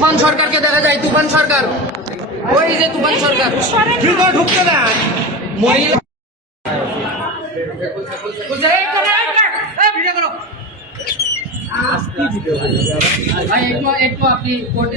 তুফান সরকারকে দেখা যায় তুফান সরকার। ওই যে তুফান সরকার। ঢুকতে না মহিলা একটু একটু আপনি কোর্টে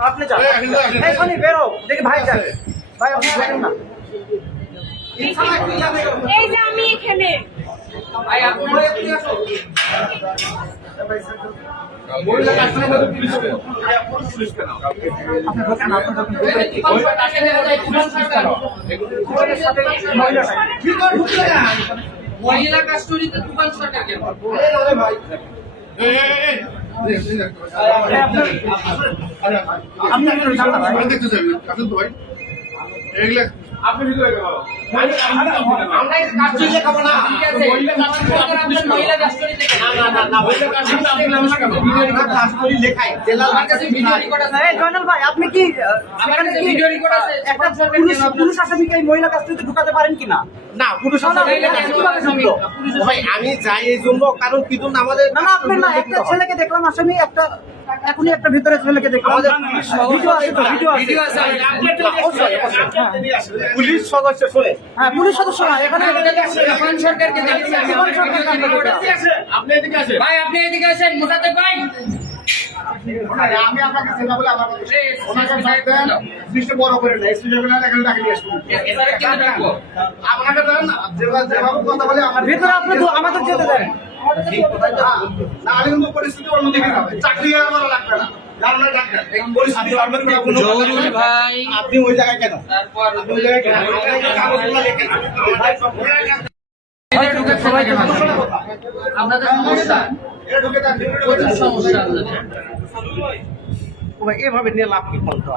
আপনি যান। এই বেরো। দেখি ভাই যান। ভাই আপনি যাবেন না। এই যে আমি এখানে। ভাই আপনি সরকার মহিলা মহিলা কাস্টডিতে তুফান সরকারকে আপনি একটু যান না। ভাই। আমরা এই কাস্টডিতে খাব না মহিলা কাস্টডিতে আমার আপনি কি কাছে ঢুকাতে পারেন কিনা? না পুরুষ আমি যাই এই জন্য কারণ কি জন্য আমাদের না না আপনি না একটা ছেলেকে দেখলাম আসামি একটা এখনই একটা ভিতরে ছেলেকে দেখলাম। ভিডিও আছে ভিডিও আছে। পুলিশ সদস্য শোনে হ্যাঁ পুলিশ সদস্য না এখানে সরকারকে আপনি এদিকে আসেন। ভাই আপনি এদিকে আসেন মুসাদ্দেক ভাই। আমি আপনাকে সেটা বলে আমার এই, সাহেব, সাহেব, বড় করে না এসপি না এখানে ডাকে নিয়ে আসুন। এবারে কিন্তু রাখব আপনাকে দেন যেভাবে যেভাবে কথা বলে আমার ভিতরে আপনি আমাদের যেতে দেন। না আমি কিন্তু পরিস্থিতি অন্যদিকে যাবে চাকরি আর আমার লাগবে না। আপনি ওই জায়গায় কেন আপনাদের সমস্যা প্রচুর সমস্যা এভাবে নিয়ে লাভ কি বলতো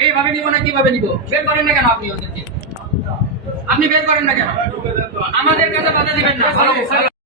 এইভাবে নিব না কীভাবে নিব বের করেন না কেন আপনি ওদেরকে আপনি বের করেন না কেন আমাদের কাছে বাধা দিবেন না